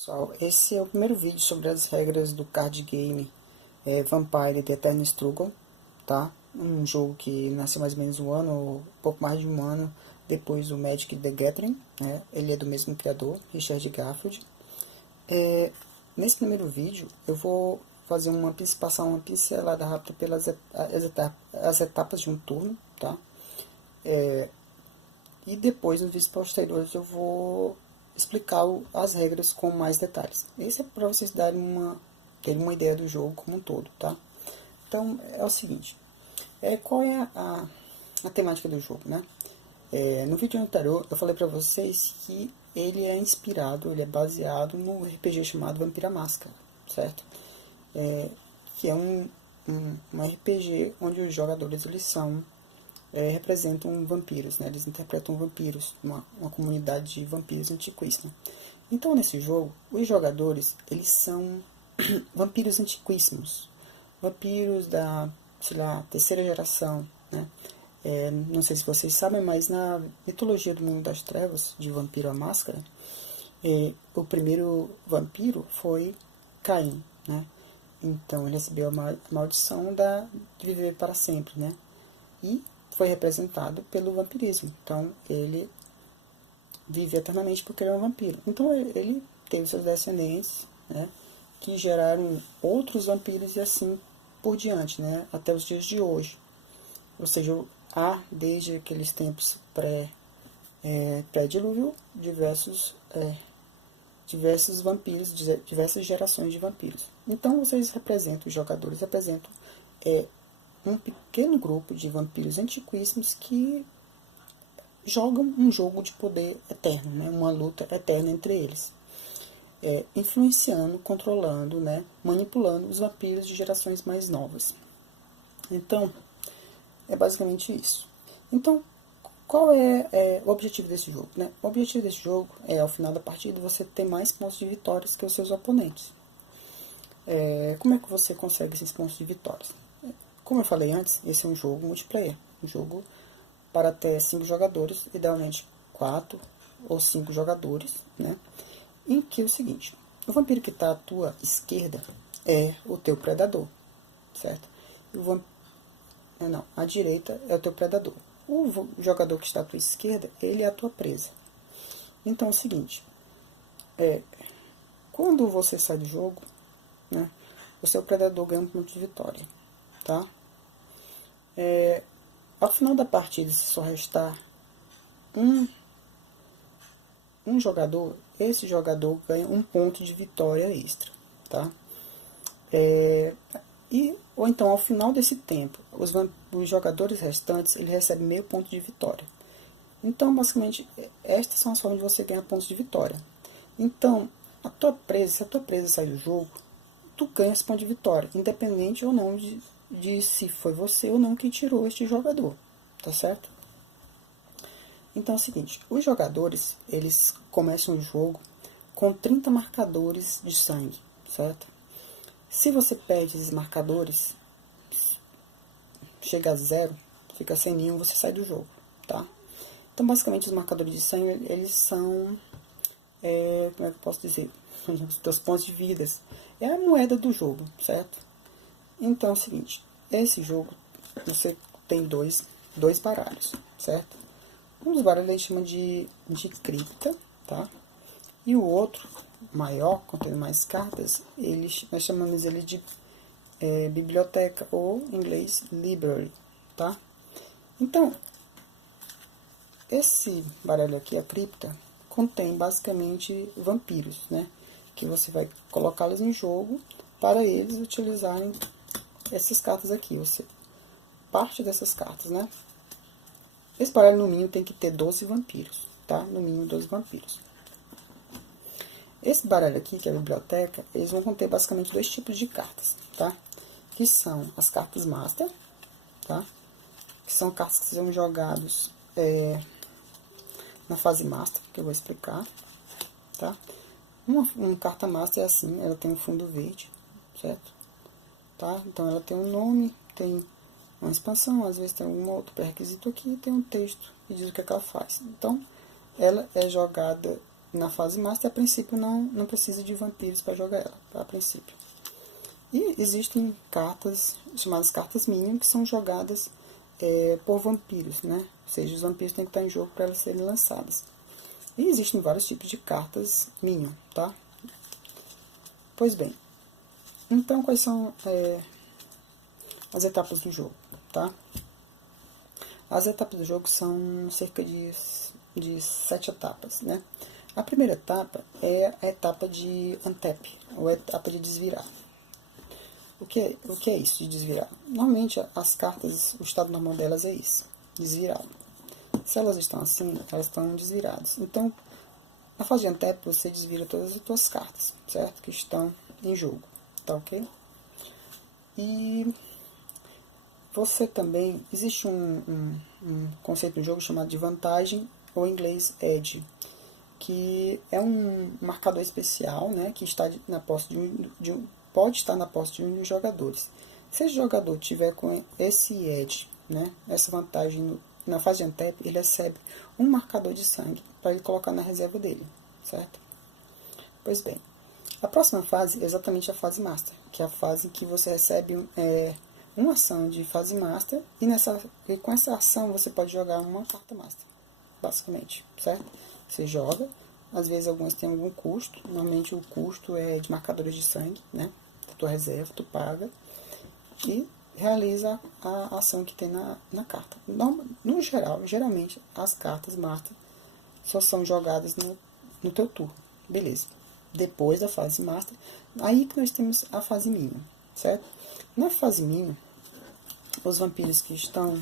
Pessoal, esse é o primeiro vídeo sobre as regras do card game Vampire The Eternal Struggle, tá? Um jogo que nasceu mais ou menos um ano, ou pouco mais de um ano depois do Magic the Gathering, né? Ele é do mesmo criador, Richard Garfield. Nesse primeiro vídeo eu vou passar uma pincelada rápida pelas as etapas de um turno, tá? E depois, nos vídeos posteriores, eu vou explicar as regras com mais detalhes. Esse é para vocês terem uma ideia do jogo como um todo, tá? Então, é o seguinte. Qual é a temática do jogo, né? No vídeo anterior, eu falei para vocês que ele é baseado no RPG chamado Vampira Máscara, certo? Que é um RPG onde os jogadores representam vampiros, né? Eles interpretam vampiros, uma comunidade de vampiros antiquíssima. Então, nesse jogo, os jogadores, eles são vampiros antiquíssimos, vampiros da, sei lá, terceira geração, né? Não sei se vocês sabem, mas na mitologia do Mundo das Trevas, de Vampiro à Máscara, o primeiro vampiro foi Caim, né? Então, ele recebeu a maldição de viver para sempre, né? E foi representado pelo vampirismo. Então, ele vive eternamente porque ele é um vampiro. Então, ele teve seus descendentes, né, que geraram outros vampiros e assim por diante, né, até os dias de hoje. Ou seja, há, desde aqueles tempos pré-dilúvio, diversos vampiros, diversas gerações de vampiros. Então, os jogadores representam um pequeno grupo de vampiros antiquíssimos que jogam um jogo de poder eterno, né? Uma luta eterna entre eles, influenciando, controlando, né? Manipulando os vampiros de gerações mais novas. Então, é basicamente isso. Então, qual é o objetivo desse jogo, né? O objetivo desse jogo é, ao final da partida, você ter mais pontos de vitórias que os seus oponentes. Como é que você consegue esses pontos de vitórias? Como eu falei antes, esse é um jogo multiplayer, um jogo para até 5 jogadores, idealmente 4 ou 5 jogadores, né? Em que é o seguinte, o vampiro que está à tua esquerda é o teu predador, certo? A direita é o teu predador. O jogador que está à tua esquerda, ele é a tua presa. Então é o seguinte, quando você sai do jogo, né, o seu predador ganha um ponto de vitória, tá? Ao final da partida, se só restar um jogador, esse jogador ganha um ponto de vitória extra, tá? Ou então, ao final desse tempo, os jogadores restantes, ele recebe meio ponto de vitória. Então, basicamente, estas são as formas de você ganhar pontos de vitória. Então, se a tua presa sair do jogo, tu ganha esse ponto de vitória, independente ou não de se foi você ou não que tirou este jogador, tá certo? Então é o seguinte, os jogadores, eles começam o jogo com 30 marcadores de sangue, certo? Se você perde esses marcadores, chega a 0, fica sem nenhum, você sai do jogo, tá? Então, basicamente, os marcadores de sangue, eles são, como é que eu posso dizer? Os teus pontos de vidas. É a moeda do jogo, certo? Então, é o seguinte, esse jogo, você tem dois baralhos, certo? Um dos baralhos a gente chama de cripta, tá? E o outro, maior, contendo mais cartas, nós chamamos ele de biblioteca, ou em inglês, library, tá? Então, esse baralho aqui, a cripta, contém basicamente vampiros, né? Que você vai colocá-los em jogo para eles utilizarem essas cartas aqui, parte dessas cartas, né? Esse baralho, no mínimo, tem que ter 12 vampiros, tá? No mínimo, 12 vampiros. Esse baralho aqui, que é a biblioteca, eles vão conter basicamente 2 tipos de cartas, tá? Que são as cartas Master, tá? Que são cartas que são jogadas na fase Master, que eu vou explicar, tá? Uma carta Master é assim, ela tem um fundo verde, certo? Tá? Então, ela tem um nome, tem uma expansão, às vezes tem algum outro pré-requisito aqui, tem um texto que diz o que ela faz. Então, ela é jogada na fase Master, a princípio não precisa de vampiros para jogar ela, a princípio. E existem cartas, chamadas cartas Minion, que são jogadas por vampiros, né? Ou seja, os vampiros têm que estar em jogo para elas serem lançadas. E existem vários tipos de cartas Minion, tá? Pois bem, então quais são as etapas do jogo, tá? As etapas do jogo são cerca de 7 etapas, né? A primeira etapa é a etapa de untap, ou a etapa de desvirar. O que é isso de desvirar? Normalmente as cartas, o estado normal delas é isso, desvirado. Se elas estão assim, elas estão desviradas. Então, na fase de untap, você desvira todas as suas cartas, certo? Que estão em jogo, tá ok? E você também, existe um conceito do jogo chamado de vantagem, ou em inglês edge, que é um marcador especial, né, que está na posse pode estar na posse de um dos jogadores. Se esse jogador tiver com esse edge, né, essa vantagem na fase de untap, ele recebe um marcador de sangue para ele colocar na reserva dele, certo? Pois bem, a próxima fase é exatamente a fase Master, que é a fase em que você recebe uma ação de fase Master, e com essa ação você pode jogar uma carta Master, basicamente, certo? Você joga, às vezes algumas têm algum custo, normalmente o custo é de marcadores de sangue, né? Da tua reserva, tu paga, e realiza a ação que tem na carta. No geral, geralmente, as cartas Master só são jogadas no teu turno, beleza? Depois da fase Master, aí que nós temos a fase Minion, certo? Na fase Minion, os vampiros que estão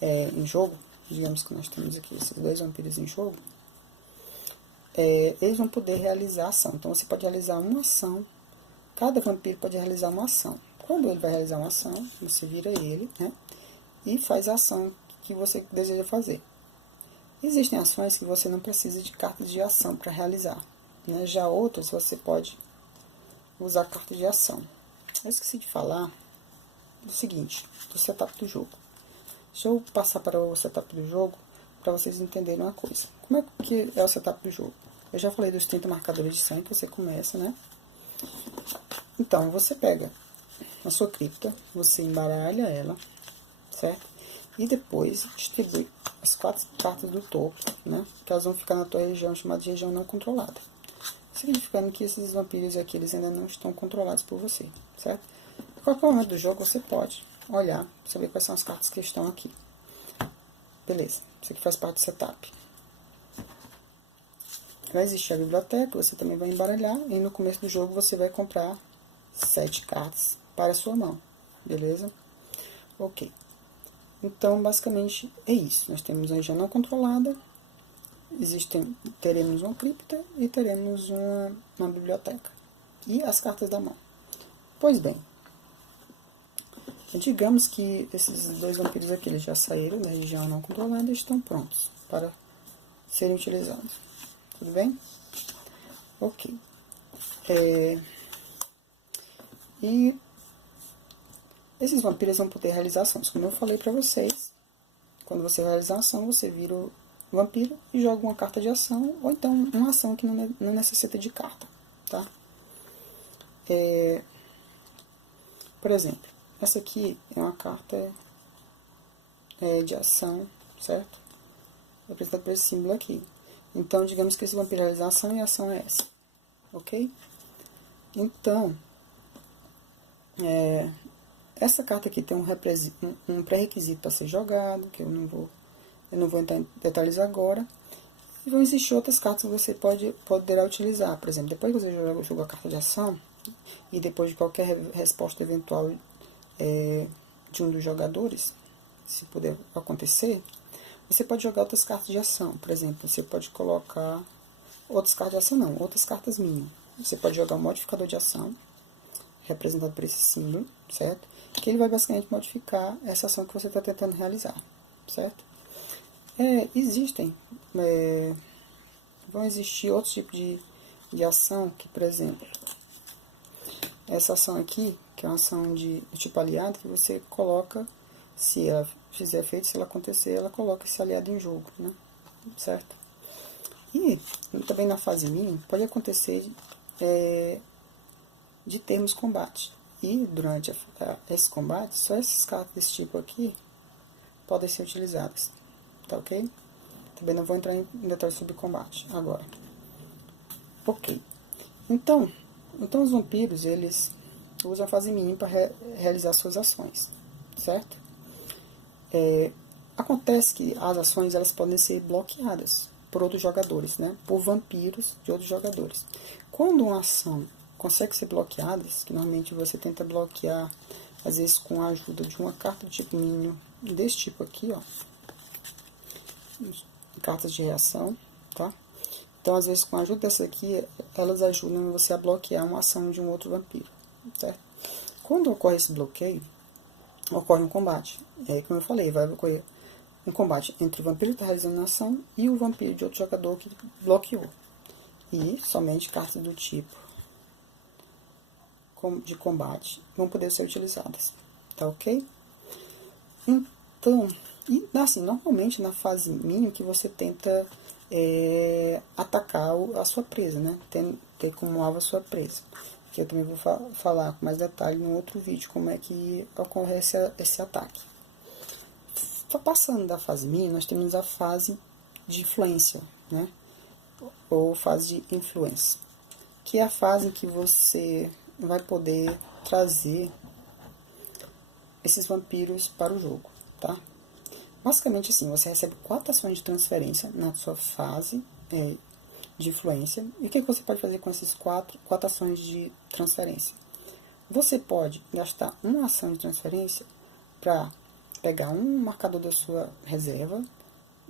em jogo, digamos que nós temos aqui esses 2 vampiros em jogo, eles vão poder realizar ação. Então você pode realizar uma ação, cada vampiro pode realizar uma ação. Quando ele vai realizar uma ação, você vira ele, né, e faz a ação que você deseja fazer. Existem ações que você não precisa de cartas de ação para realizar, né? Já outras você pode usar cartas de ação. Eu esqueci de falar do seguinte, do setup do jogo. Deixa eu passar para o setup do jogo para vocês entenderem uma coisa. Como é que é o setup do jogo? Eu já falei dos 30 marcadores de sangue que você começa, né? Então, você pega a sua cripta, você embaralha ela, certo? E depois distribui as 4 cartas do topo, né? Que elas vão ficar na tua região chamada de região não controlada. Significando que esses vampiros aqui, eles ainda não estão controlados por você, certo? Em qualquer momento do jogo você pode olhar, saber quais são as cartas que estão aqui. Beleza, isso aqui faz parte do setup. Vai existir a biblioteca, você também vai embaralhar, e no começo do jogo você vai comprar 7 cartas para a sua mão, beleza? Ok. Então, basicamente, é isso. Nós temos a região não controlada, teremos uma cripta e teremos uma biblioteca. E as cartas da mão. Pois bem, digamos que esses 2 vampiros aqui eles já saíram da região não controlada e estão prontos para serem utilizados. Tudo bem? Ok. E esses vampiros vão poder realizar ações. Como eu falei para vocês, quando você realizar a ação, você vira o vampiro e joga uma carta de ação, ou então uma ação que não necessita de carta, tá? Por exemplo, essa aqui é uma carta de ação, certo? Representada por esse símbolo aqui. Então, digamos que esse vampiro realiza a ação e a ação é essa, ok? Então, essa carta aqui tem um pré-requisito para ser jogado, que eu não vou entrar em detalhes agora. E vão existir outras cartas que você poderá utilizar. Por exemplo, depois que você jogou a carta de ação, e depois de qualquer resposta eventual de um dos jogadores, se puder acontecer, você pode jogar outras cartas de ação. Por exemplo, você pode colocar outras cartas de ação, não, outras cartas Minion. Você pode jogar um modificador de ação, representado por esse símbolo, certo? Que ele vai basicamente modificar essa ação que você está tentando realizar, certo? Vão existir outros tipos de ação, que, por exemplo, essa ação aqui, que é uma ação do tipo aliado, que você coloca, se ela fizer efeito, se ela acontecer, ela coloca esse aliado em jogo, né? Certo? E também na fase mínima pode acontecer de termos combate. E durante esse combate, só esses cartas desse tipo aqui podem ser utilizadas. Tá ok? Também não vou entrar em detalhes sobre combate agora. Ok. Então os vampiros, eles usam a fase mínima para realizar suas ações. Certo? Acontece que as ações elas podem ser bloqueadas por outros jogadores, né? Por vampiros de outros jogadores. Quando uma ação consegue ser bloqueada, que normalmente você tenta bloquear, às vezes com a ajuda de uma carta do tipo mínimo, desse tipo aqui, ó. Cartas de reação, tá? Então, às vezes, com a ajuda dessa aqui, elas ajudam você a bloquear uma ação de um outro vampiro, certo? Quando ocorre esse bloqueio, ocorre um combate. E aí, como eu falei, vai ocorrer um combate entre o vampiro que está realizando a ação e o vampiro de outro jogador que bloqueou. E somente cartas do tipo de combate vão poder ser utilizadas. Tá ok? Então, e assim, normalmente na fase mínima que você tenta atacar a sua presa, né? Ter como alvo a sua presa. Que eu também vou falar com mais detalhe no outro vídeo como é que ocorre esse ataque. Passando da fase mínima, nós temos a fase de influência, né? Ou fase de influência, que é a fase em que você vai poder trazer esses vampiros para o jogo, tá? Basicamente assim, você recebe 4 ações de transferência na sua fase de influência. E o que você pode fazer com essas 4 ações de transferência? Você pode gastar uma ação de transferência para pegar um marcador da sua reserva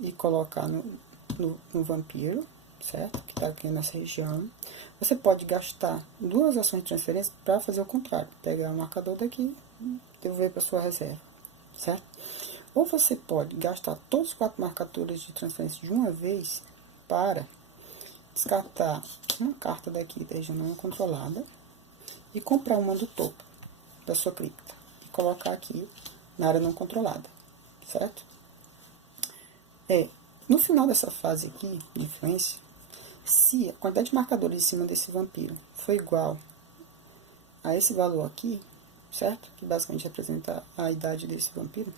e colocar no vampiro, certo? Que está aqui nessa região. Você pode gastar 2 ações de transferência para fazer o contrário. Pegar o marcador daqui e devolver para sua reserva, certo? Ou você pode gastar todos os 4 marcadores de transferência de uma vez para descartar uma carta daqui da região não controlada e comprar uma do topo da sua cripta e colocar aqui na área não controlada, certo? No final dessa fase aqui de influência, se a quantidade de marcadores em cima desse vampiro for igual a esse valor aqui, certo? Que basicamente representa a idade desse vampiro,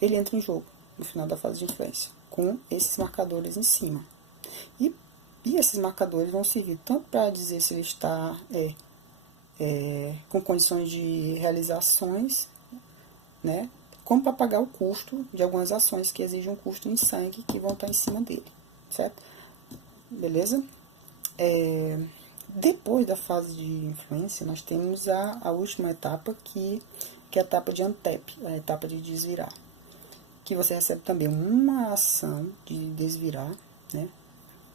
ele entra em jogo no final da fase de influência, com esses marcadores em cima. E esses marcadores vão servir tanto para dizer se ele está com condições de realizar ações, né, como para pagar o custo de algumas ações que exigem um custo em sangue que vão estar em cima dele, certo? Beleza? Depois da fase de influência, nós temos a última etapa, que é a etapa de Antep, a etapa de desvirar. Que você recebe também uma ação de desvirar, né?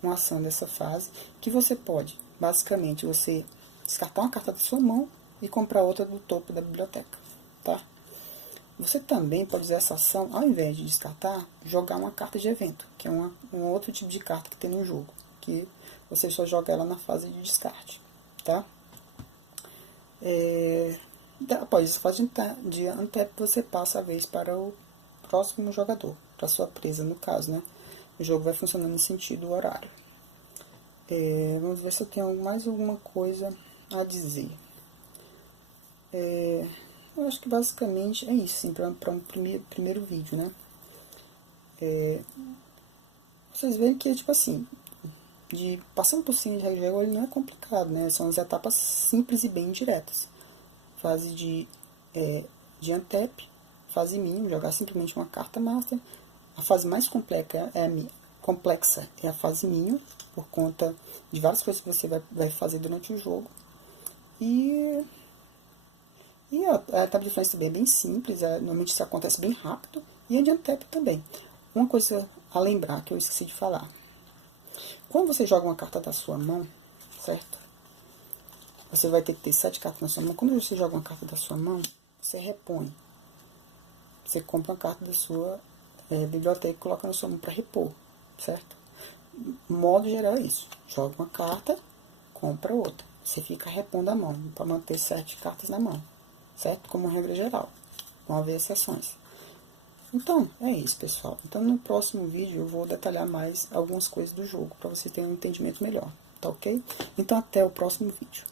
Uma ação dessa fase, que você pode, basicamente, você descartar uma carta da sua mão e comprar outra do topo da biblioteca, tá? Você também pode usar essa ação, ao invés de descartar, jogar uma carta de evento, que é um outro tipo de carta que tem no jogo, que você só joga ela na fase de descarte, tá? Após essa fase de Antep, você passa a vez para o próximo jogador, para sua presa, no caso, né? O jogo vai funcionando no sentido horário. Vamos ver se eu tenho mais alguma coisa a dizer. Eu acho que basicamente é isso, assim, para um primeiro vídeo, né? Vocês veem que, tipo assim, passando por cima de regra ele não é complicado, né? São as etapas simples e bem diretas. Fase de Antep, fase mínima, jogar simplesmente uma carta master. A fase mais complexa é a fase mínima, por conta de várias coisas que você vai fazer durante o jogo. E a etapa de influência também é bem simples, normalmente isso acontece bem rápido. E a de Antep também. Uma coisa a lembrar, que eu esqueci de falar. Quando você joga uma carta da sua mão, certo? Você vai ter que ter 7 cartas na sua mão. Quando você joga uma carta da sua mão, você repõe. Você compra uma carta da sua biblioteca e coloca na sua mão para repor, certo? Modo geral é isso. Joga uma carta, compra outra. Você fica repondo a mão, para manter 7 cartas na mão, certo? Como regra geral. Vão haver exceções. Então, é isso, pessoal. Então, no próximo vídeo eu vou detalhar mais algumas coisas do jogo, para você ter um entendimento melhor, tá ok? Então, até o próximo vídeo.